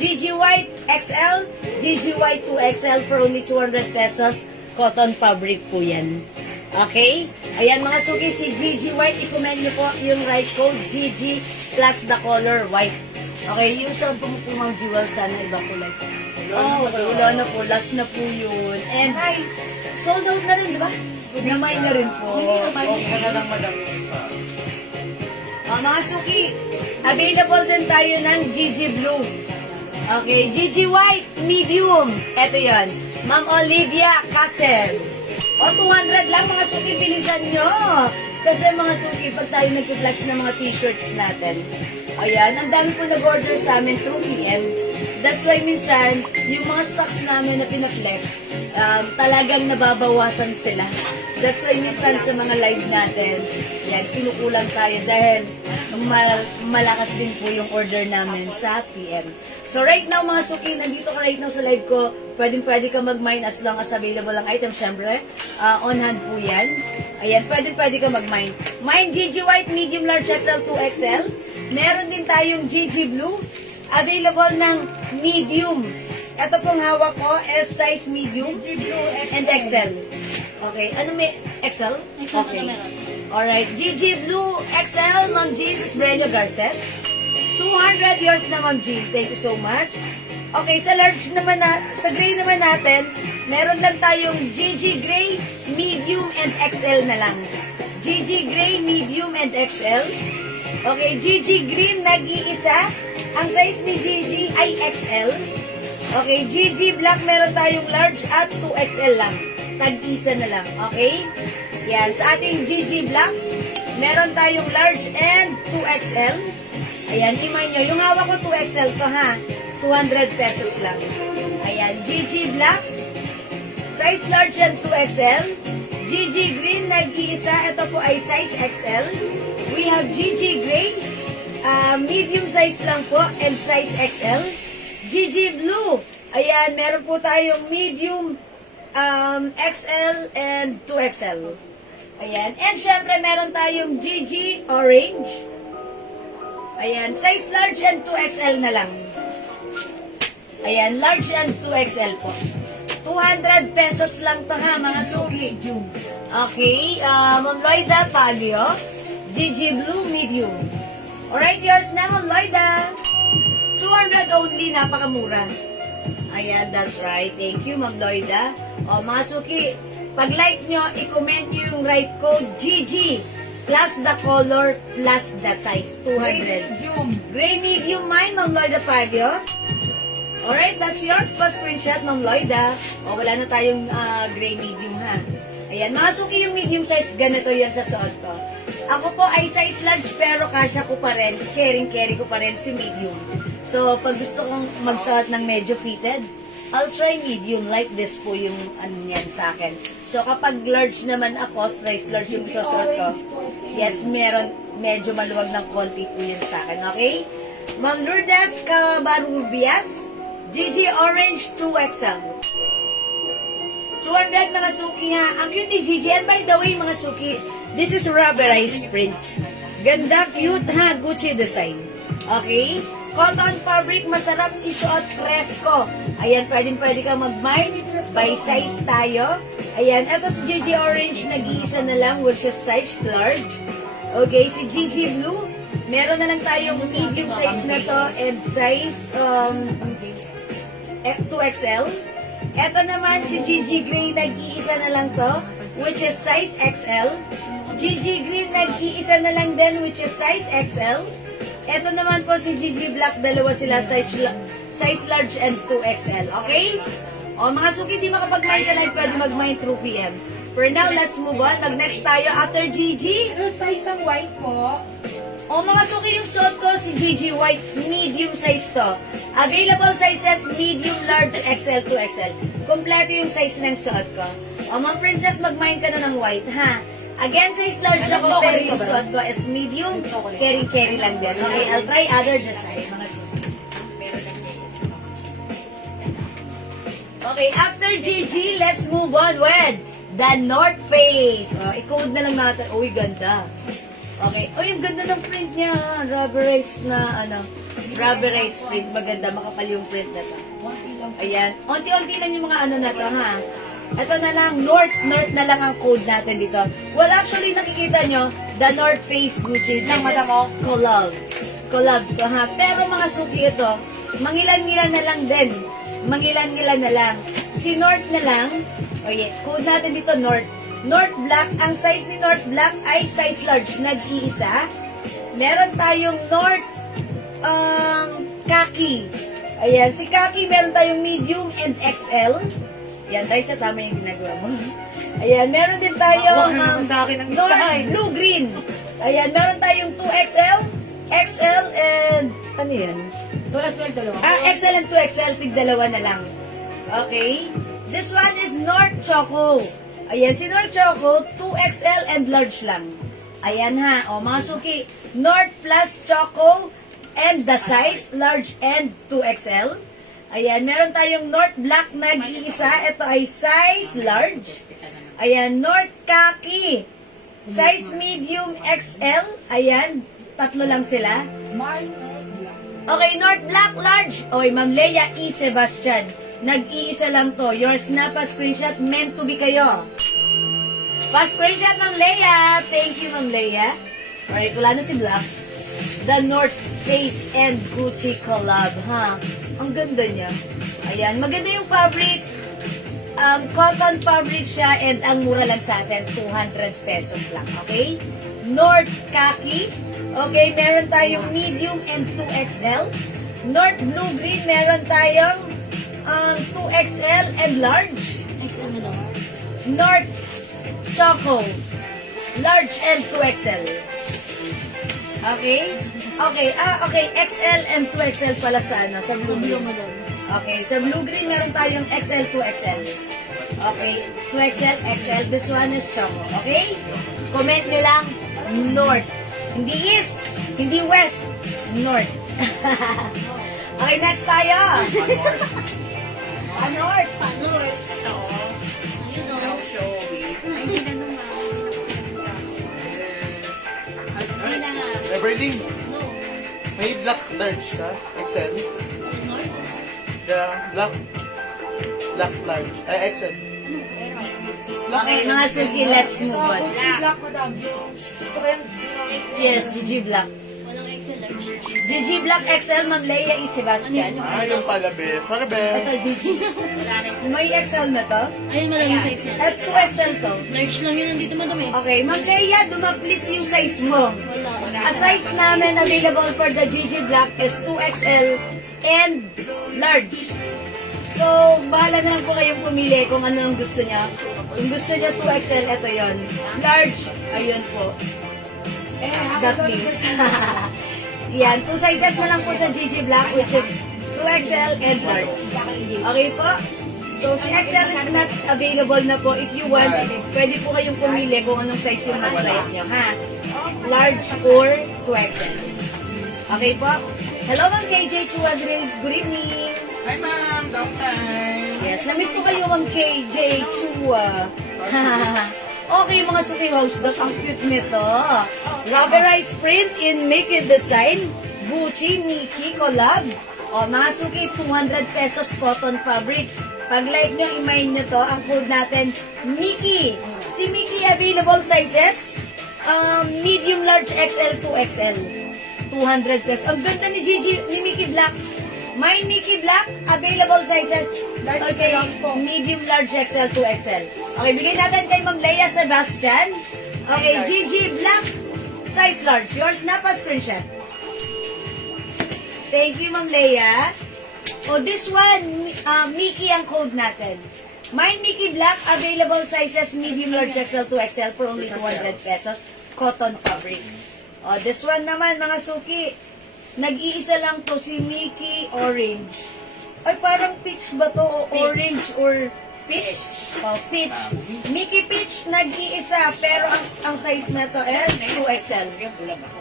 Gigi White XL, Gigi White 2XL for only 200 pesos. Cotton fabric po yan. Okay? Ayan mga suki, si Gigi White, i-comment nyo po yung right code, Gigi plus the color white. Okay, yung suot po po Ma'am Jewel, sana ibang kulay. Oh, wala na po, last na po yun. And ay, sold out na rin, di ba? Namay na rin po. Okay na lang, madam. Mga suki, available din tayo ng Gigi Blue. Okay, Gigi White, medium. Ito yon, Ma'am Olivia Casel. O, 200 lang mga suki, bilisan nyo. Kasi mga suki, pag tayo nag-flex ng mga t-shirts natin, ayan, ang dami po nag-order sa amin through PM. That's why minsan, yung mga stocks namin na pinaflex, talagang nababawasan sila. That's why minsan sa mga live natin, yan, kinukulang tayo dahil malakas din po yung order namin sa PM. So right now mga suki, nandito ka right now sa live ko, pwede ka mag-mine as long as available ang item, syempre. On hand po yan. Ayan, pwede ka mag-mine. Mine Gigi White, medium, large, XL, 2XL. Meron din tayong Gigi Blue, available ng medium. Ito pong hawak ko, S size medium and XL. Okay, ano may XL? XL Okay. na meron. Alright, Gigi Blue XL, Ma'am Jean, Sbrelio Garces. 200 yours na Ma'am Jean. Thank you so much. Okay, sa large naman sa gray naman natin, meron lang tayong Gigi Gray, medium and XL na lang. Gigi Gray, medium and XL. Okay, Gigi Green, nag-iisa. Ang size ni Gigi ay XL. Okay, Gigi Black, meron tayong large at 2XL lang. tag-isa na lang. Okay? Yan. Sa ating GG Black, meron tayong large and 2XL. Ayan, imay nyo. Yung hawak ko 2XL to ha. 200 pesos lang. Ayan, GG Black. Size large and 2XL. GG Green, nag-iisa. Ito po ay size XL. We have GG Gray. Medium size lang po and size XL. GG Blue. Ayan, meron po tayong medium XL and 2XL. Ayan. And syempre, meron tayong GG Orange. Ayan. Size large and 2XL na lang. Ayan. Large and 2XL po. 200 pesos lang to ha, mga suki. Okay. Ma'am Lloyda, Pagyo. GG Blue, medium. Alright, yours na, Ma'am Lloyda. 200 only, napakamura. Ayan, that's right. Thank you, Ma'am Lloyda. O, mga suki, pag-like nyo, i-comment nyo yung right code, GG, plus the color, plus the size, 200. Gray medium mine, Ma'am Lloyda Pagyo. Alright, that's yours. Pa-screenshot, Ma'am Lloyda. O, wala na tayong gray medium, ha. Ayan, mga suki, yung medium size, ganito yan sa suot ko. Ako po ay size large, pero kasya ko pa rin, carry ko pa rin si medium. So, pag gusto kong magsuot ng medyo fitted, I'll try medium, like this po yung ano yan sa akin. So, kapag large naman ako, size large yung susuot ko, yes, meron, medyo maluwag ng konti po yun sa akin, okay? Ma'am Lourdes Cabarubias, GG Orange 2XL. 200 mga suki ha. Ang cute ni GG. And by the way, mga suki, this is rubberized print. Ganda, cute ha. Gucci design. Okay? Cotton fabric, masarap isuot, fresco. Ayan, pwede ka mag-mine. By size tayo. Ayan, eto si GG Orange, nag-iisa na lang, which is size large. Okay, si GG Blue, meron na lang tayong medium size na to and size 2XL. Eto naman si GG Gray, nag-iisa na lang to, which is size XL. GG Green, nag-iisa na lang din, which is size XL. Eto naman po si GG Black, dalawa sila, size large and 2XL. Okay? O, mga suki, di makapag-mine sa live, pwede mag-mine through PM. For now, let's move on. Mag-next tayo after GG. Ano size ng white ko? O mga suki, yung suot ko si GG White, medium size to. Available sizes, medium, large, XL to XL. Kompleto yung size ng suot ko. O mga princess, mag-mine ka na ng white, ha? Again, size large ako, pero yung suot ko is medium, carry lang din. Okay, I'll try other design, mga suki. Okay, after GG, let's move on with the North Face. O, i-code na lang natin. Uy, ganda. Okay. Oh, yung ganda ng print niya. Rubberized na, rubberized print. Maganda. Makapal yung print na to. Ayan. Unti-unti lang yung mga na to, ha. Ito na lang. North na lang ang code natin dito. Well, actually, nakikita nyo, the North Face Gucci. This is collab. Collab to, ha. Pero mga suki ito, mangilan-ngilan na lang din. Mangilan-ngilan na lang. Si North na lang. Okay. Code natin dito, North. North Black, ang size ni North Black ay size large, nag-iisa. Meron tayong North Khaki. Ayan, si Khaki meron tayong medium and XL. Ayan, tayo sa tama yung ginagawa mo. Ayan, meron din tayong North Blue Green. Ayan, meron tayong 2XL, XL, and ano yan? 2XL dalawa. XL and 2XL, tig dalawa na lang. Okay? This one is North Choco. Ayan, si North Choco, 2XL and large lang. Ayan ha, o mga suki, North plus Choco and the size, large and 2XL. Ayan, meron tayong North Black nag-iisa, ito ay size large. Ayan, North Khaki, size medium XL. Ayan, tatlo lang sila. Okay, North Black large. Oy, Ma'am Leia E. Sebastian. Nag-iisa lang to. Yours na pa screenshot, meant to be kayo. Pa-screenshot, Ma'am Leia. Thank you, Ma'am Leia. Alright, wala na si Black. The North Face and Gucci collab, ha? Ang ganda niya. Ayan, maganda yung fabric. Cotton fabric siya and ang mura lang sa atin, 200 pesos lang, okay? North Khaki. Okay, meron tayong medium and 2XL. North Blue Green, meron tayong 2XL and large. XL na lang. North Choco. Large and 2XL. Okay? Okay, okay. XL and 2XL pala sa ano, sa blue Blue green. mo doon. Okay, sa blue green meron tayong XL, 2XL. Okay, 2XL, XL. This one is Choco. Okay? Comment nyo lang, North. Hindi East, hindi West, North. Okay, next tayo. North. Paano eh? Ito, Ayun o. now showy. Ay, hindi na naman. Hindi na nga. Everything, No. may black large ka, XL. North? The black large, XL. Okay, mga suki, let's move on. Black, madam. Ito ba yung Yes, GG Black. Walang XL large. GG Black XL, Ma'am Leia E. Sebastian. Ah, yung pala, be. Sorry, be. Ito, GG. May XL na to. Ayun, maraming size yan. At 2XL to. Large lang yun, nandito madami. Okay, Ma'am Leia, dumaplis yung size mo. Wala. A size namin available for the GG Black is 2XL and large. So, bahala na lang po kayong pumili kung ano ang gusto niya. Kung gusto niya 2XL, ito yon. Large, ayun po. The please. Yan, 2 sizes na lang po sa GG Black, which is 2XL and large. Okay po? So, si XL is not available na po. If you want, pwede po kayong pumili kung anong size yung mas light niyo, ha? Large or 2XL. Okay po? Hello, Ma'am KJ Chua. Good evening. Hi, ma'am. Long time. Yes, na-miss ko kayo, Ma'am KJ Chua. Okay, mga suki house, ang cute nito. Rubberized print in Make It Design, Gucci, Mickey, collab. O, mga suki, 200 pesos cotton fabric. Pag like nyo, i-mine nyo to, ang code natin, Mickey. Si Mickey available sizes, medium, large, XL, 2XL. 200 pesos. Ang ganda ni Gigi, ni Mickey Black. My Mickey Black, available sizes, okay, medium, large, XL, 2XL. Okay, bigay natin kay Ma'am Leia Sebastian. Okay, Gigi Black, size large. Yours na pa, screenshot. Thank you, Ma'am Leia. O, this one, Mickey ang code natin. My Mickey Black, available sizes, medium, large, XL, 2XL for only 200 pesos. Cotton fabric. O, this one naman, mga suki. Nag-iisa lang to, si Mickey Orange. Ay, parang peach ba to? O orange or peach? Oh, peach. Mickey Peach, nag-iisa. Pero ang size na to is 2XL.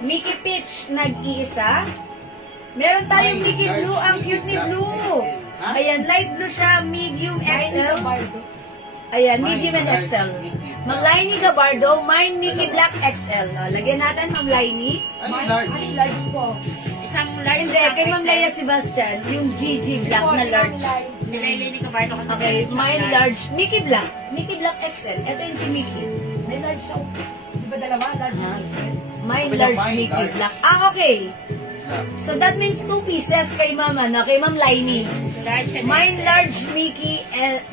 Mickey Peach, nag-iisa. Meron tayong Mickey Blue. Ang cute ni Blue. Ayan, light blue siya. Medium XL. Ayan, medium and XL. Mang Lainey Gabardo, mine Mickey Black XL. No, lagyan natin Mang Lainey. Large. large po? Isang large. Hindi, kay Ma'am Leia Sebastian, yung GG Black na large. Pinili ni Kabardo kasi. Okay, mine large. Mickey Black. Mickey Black XL. Ito yung si Mickey. May large siya. Di ba dalawa? Large. Mine large Mickey Black. Ah, okay. So that means 2 pieces kay Ma'am, ano, kay Ma'am Lainey. Large and Mine XL. large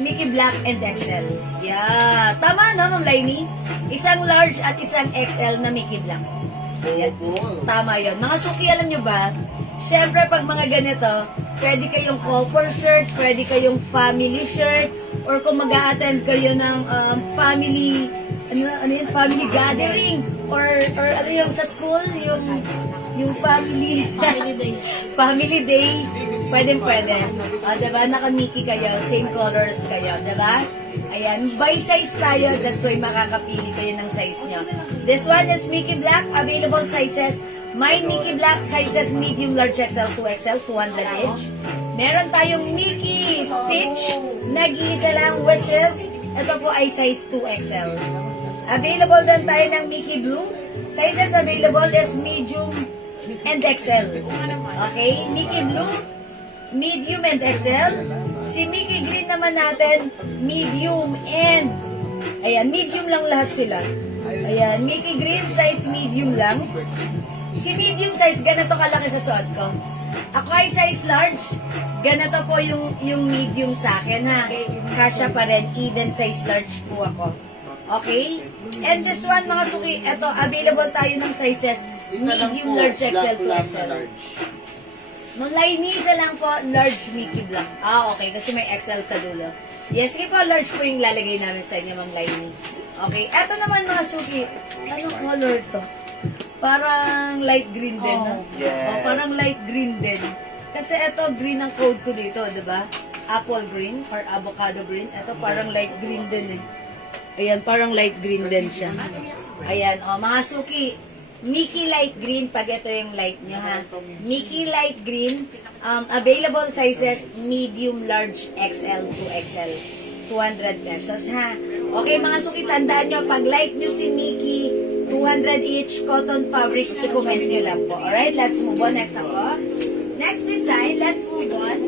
Mickey Black and XL. Yeah. Tama na, Ma'am Lainey. Isang large at isang XL na Mickey Black. Yan. Tama yun. Mga suki, alam nyo ba? Siyempre, pag mga ganito, pwede kayong couple shirt, pwede kayong family shirt, or kung mag-a-attend kayo ng family, ano yun, family gathering, or ano yung sa school, yung family, Family day. family day, pwede. Diba? Naka-Mickey kayo, same colors kayo, diba? Ayan, by size tayo, that's why makakapili kayo ng size nyo. This one is Mickey Black, available sizes. Mine Mickey Black, sizes medium, large, XL, 2XL, 200 each. Meron tayong Mickey Peach, nag-iisa lang, which is, ito po ay size 2XL. Available din tayo ng Mickey Blue. Sizes available is medium and XL. Okay, Mickey Blue, medium and XL. Si Mickey Green naman natin, medium and, ayan, medium lang lahat sila. Ayan, Mickey Green, size medium lang. Si medium size, ganito kalaki sa suot ko. Ako ay size large, ganito po yung medium sa akin, ha. Kasya pa rin, even size large po ako. Okay? And this one, mga suki, eto, available tayo ng sizes, medium, large, XL, 2XL. Nung line isa lang po, large Mickey Black. Ah, okay, kasi may XL sa dulo. Yes, sige po, large po yung lalagay namin sa inyo, Ma'am Lainey. Okay, eto naman mga suki. Anong color to? Parang light green din, no? Yes. Oh, parang light green din. Kasi eto, green ang code ko dito, di ba? Apple green or avocado green. Eto, parang light green din eh. Ayan, parang light green din siya. Ayan, oh, mga suki. Mickey light green, pag ito yung light nyo, ha? Mickey light green, available sizes, medium, large, XL to XL. 200 pesos, ha? Okay, mga suki, tandaan nyo, pag like nyo si Mickey, 200 each, cotton fabric, i-comment nyo lang po. Alright, let's move on. Next ako. Next design, let's move on.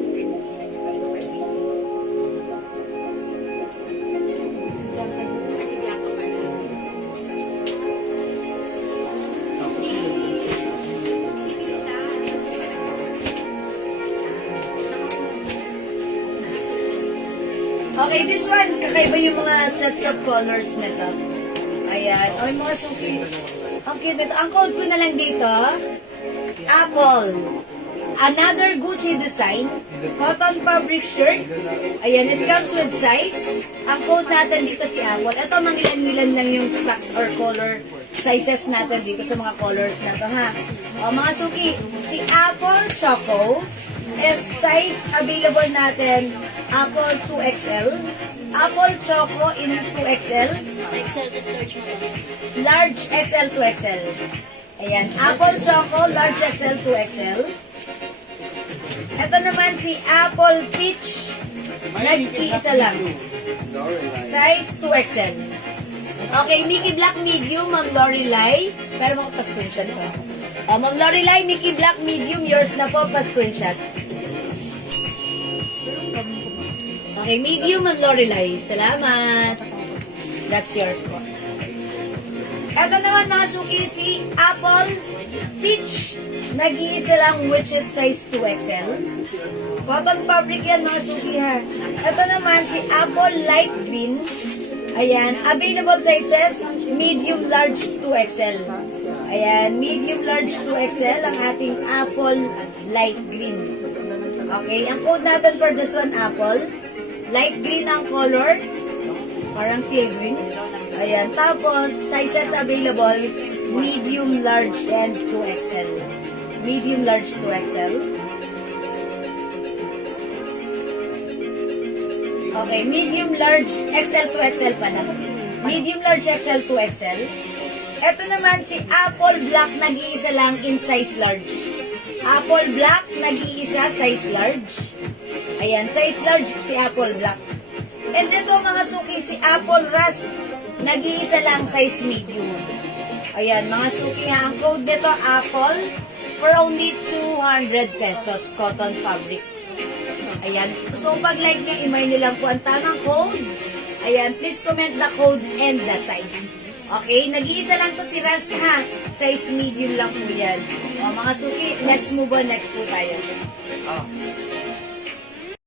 Okay, this one, kakaiba yung mga sets of colors nito. Ayan. O, yung mga suki. Ang cute nito. Ang code ko na lang dito, Apple. Another Gucci design. Cotton fabric shirt. Ayan, it comes with size. Ang code natin dito si Apple. Ito, mangilan-ngilan lang yung stocks or color sizes natin dito sa mga colors na to, ha? O, mga suki, si Apple Choco is size available natin Apple 2XL, Apple Choco in 2XL, Excel to search mo lang. large XL 2XL. Ayan, Apple Choco, large XL 2XL. Ito naman si Apple Peach, nag-iisa lang, size 2XL. Okay, Mickey Black Medium, Ma'am Lorelai. Pero makapas-screenshot ko. Ma'am Lorelai, Mickey Black Medium, yours na po, pa-screenshot. Okay, medium, Ma'am Lorelai. Salamat. That's yours po. Ito naman mga suki, si Apple Peach. Nag-iisa lang, which is size 2XL. Cotton fabric yan mga suki, ha. Ito naman si Apple Light Green. Ayan, available sizes, medium, large, 2XL. Ayan, medium, large, 2XL ang ating Apple Light Green. Okay, ang code natin for this one, Apple. Light green ang color. Parang teal green. Ayan, tapos, sizes available, medium, large, and 2XL. Medium, large, 2XL. Okay, medium, large, XL to XL pala. Medium, large, XL to XL. Ito naman si Apple Black, nag-iisa lang in size large. Apple Black, nag-iisa, size large. Ayan, size large si Apple Black. And ito mga suki, si Apple Rust, nag-iisa lang, size medium. Ayan, mga suki ha, ang code nito, Apple, for only 200 pesos, cotton fabric. Ayan. So, pag like nyo, i-mail nyo lang po ang tamang code. Ayan. Please comment the code and the size. Okay? Nag-iisa lang to si Rust, ha? Size medium lang po yan. O, mga suki, let's move on. Next po tayo.